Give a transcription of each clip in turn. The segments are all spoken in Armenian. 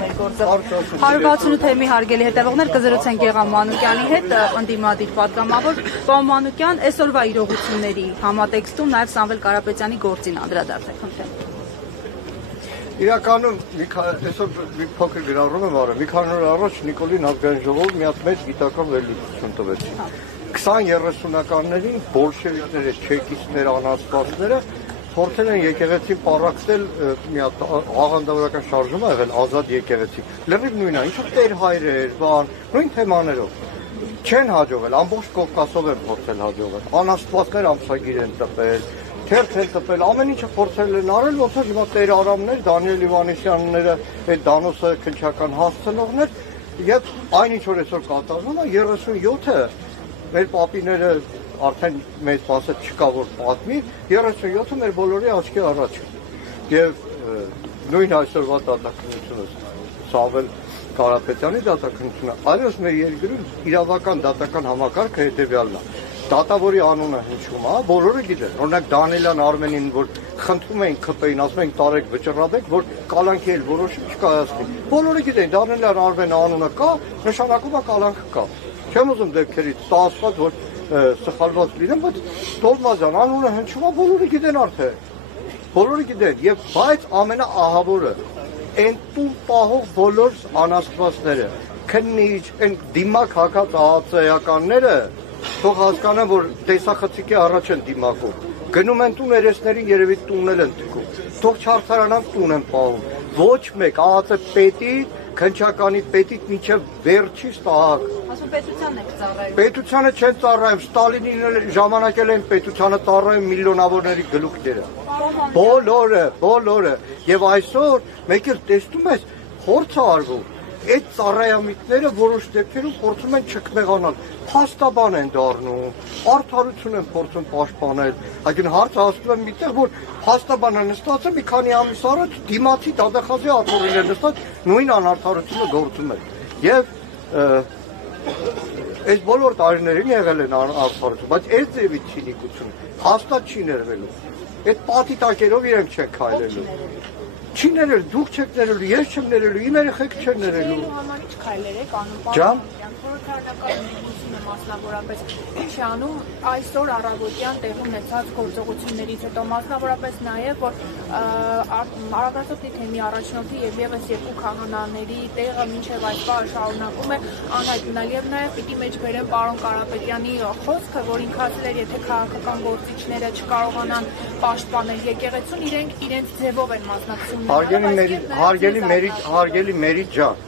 մեր գործը։ 168 թեմի հարգելի հետևողներ կզրուցենք Գեղամ Մանուկյանի հետ, ընդդիմադիր պատգամավոր։ Պարոն Մանուկյան, այսօրվա իրողությունների համատեքստում նաև Սամվել Կարապետյանի գործին անդրադարձեք, խնդրեմ։ Իրականում այսօր մի փոքր գրառում եմ արել, մի քանի օր առաջ Նիկոլին ազգային ժողովը մի հատ մեծ գիտական վերլուծություն տվեցին։ 20-30-ականներին բոլշևիկները, չեկիստները, անաստվածները փորձել են եկեղեցին պառակտել մի հատ աղանդավորական շարժում ա եղել ազատ եկեղեցի։ Լրիվ նույնն է, ինչու տեր հայրեր, բան, նույն թեմաներով։ Չեն հաջողվել, ամբողջ Կովկասով են փորձել հաջողվել։ Անաստվածներ ամսագիր են տպել, թերթ են տպել, ամեն ինչը փորձել են արել, ոնց որ հիմա Տեր Արամներ, Դանիել Իվանեսյանները, այդ Դանոսը քնչական հասցնողներ, եւ այն ինչ որ այսօր կատարվում է 37-ը մեր պապիները արդեն մեծ մասը չկա որ պատմի, 37-ը մեր բոլորի աչքի առաջ է։ Եվ նույն այսօրվա դատաքննությունը Սամվել Կարապետյանի դատաքննությունը, այլևս մեր երկրում իրավական դատական համակարգը հետևյալն է։ Դատավորի անունը հնչում է, բոլորը գիտեն։ Օրինակ Դանիելյան Արմենին, որ խնդրում էին ԿՊ-ին, ասում էին տարեք վճռաբեք, որ կալանքի էլ որոշում չկայացնի։ Բոլորը գիտեն, Դանիելյան Արմենի անունը կա, նշանակում է կալանքը կա։ Չեմ ուզում դեպքերից ստացված, որ սխալված լինեմ, բայց Տոլմազյան անունը հնչում է, բոլորը գիտեն արդեն։ Բոլորը գիտեն, եւ բայց ամենաահավորը այն տուն պահող բոլոր անաստվածները, քննիչ, այն դիմակ հակած ԱԱՑ-ականները թող հասկանան, որ տեսախցիկի առաջ են դիմակում։ Գնում են տուն երեսներին, երևի տուննել են թքում։ Թող չարդարանան տուն են պահում։ Ոչ մեկ ԱԱՑ պետի, քնչականի պետից մինչև վերջի ստահակ։ Ասում պետությանն եք ծառայում։ Պետությանը չեն ծառայում, Ստալինին ժամանակ էլ են պետությանը ծառայում միլիոնավորների գլուխները։ Բոլորը։ Եվ այսօր մեկ էլ տեսնում ես փորձ է արվում։ Այդ ծառայամիտները որոշ դեպքերում փորձում են չքմեղանալ, փաստաբան են դառնում, արդարություն են փորձում պաշտպանել։ Այսինքն հարցը հասնում է միտեղ, որ փաստաբանը նստած է մի քանի ամիս առաջ դիմացի դատախազի աթոռին նստած նույն անարդարությունը գործում է։ Եվ այս բոլոր տարիներին եղել են արդարություն, բայց այս ձևի ցինիկություն հաստատ չի ներվելու։ Այդ պատի տակերով իրենք չեն քայլելու։ Չի ներել, դուք չեք ներելու, ես չեմ ներելու, իմ երեխեք չեն ներելու։ Համար ինչ քայլեր եք անում, Ջան։ խորհրդարանական ընդդիմությունը մասնավորապես ինչ է անում այսօր առավոտյան տեղի ունեցած գործողություններից հետո, մասնավորապես նաև որ Արագածոտնի թեմի առաջնորդի եւ եւս երկու քահանաների տեղը մինչեւ այս բանը շարունակում է անհայտ մնալ եւ նաև պիտի մեջ բերեն պարոն Կարապետյանի խոսքը, որ ինքը ասել էր, եթե քաղաքական գործիչները չկարողանան պաշտպանել եկեղեցուն, իրենք իրենց ձևով են մասնակցում։ Հարգելի Մերիք ջան,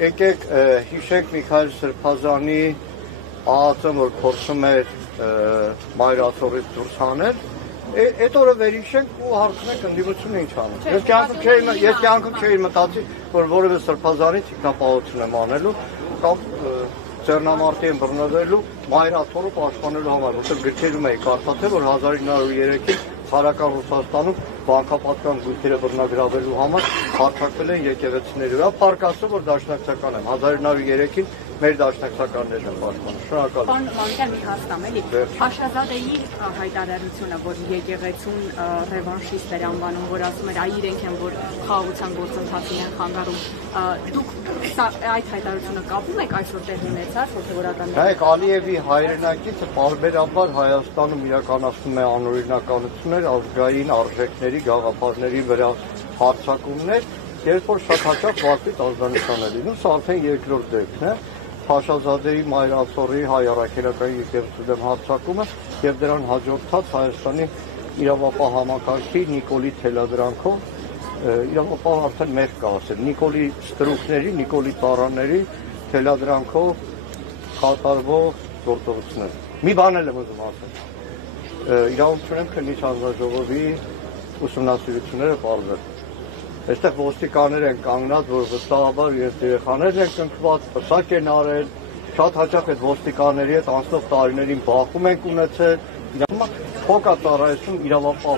եկեք հիշենք Միքայել Սրբազանի ԱԱՑ-ը, որ փորձում էր մայրաթորից դուրս հանել, այդ օրը վերհիշենք ու հարցնենք ընդդիմությունը ինչ անում։ Ես կյանքում չէի մտածի, որ որևէ Սրբազանից ինքնապահություն եմ անելու կամ ձեռնամարտի եմ բռնվելու մայրաթորը պաշտպանելու համար, որտեղ գրքերում էի կարդացել, որ 1903-ին Հարական Ռուսաստանում բանկապատկան գույքերը բռնագրավելու համար հարձակվել են եկեղեցիների վրա, փառք Աստծո, որ դաշնակցական եմ, 1903-ին մեր դաշնակցականներն են պաշտպանում, շնորհակալ եմ։ Պարոն Մանուկյան, մի հասկանում էլի, Փաշազադեի հայտարարությունը, որ եկեղեցուն ռևանշիստ էր անվանում, որ ասում էր, այ իրենք են, որ խաղաղության գործընթացին են խանգարում, դուք այդ հայտարարությունը կապում եք այսօր տեղի ունեցած հոգևորական։ Նայեք, Ալիևի հայրենակիցը պարբերաբար Հայաստանում իրականացնում է անօրինականություններ, ազգային արժեքների, գաղափարների վրա հարձակումներ, երբ որ շատ հաճախ վարկից ազդանշան է լինում, սա արդեն երկրորդ դեպքն է, Փաշազադեի մայրաթոռի հայ առաքելական եկեղեցու դեմ հարձակումը եւ դրան հաջորդած Հայաստանի իրավապահ համակարգի Նիկոլի թելադրանքով, իրավապահ արդեն մեր կա ասել, Նիկոլի ստրուկների, Նիկոլի ծառաների թելադրանքով կատարվող գործողություններ։ Մի բան եմ ուզում ասել։ Իրավունք չունեմ քննիչ հանձնաժողովի ուսումնասիրությունները պարզել։ Այստեղ ոստիկաններ են կանգնած, որ վստահաբար իրենց երեխաներն են կնքված, պսակ են արել, շատ հաճախ այդ ոստիկանների հետ անցնող տարիներին բախում ենք ունեցել, փոքա ծառայություն իրավապահ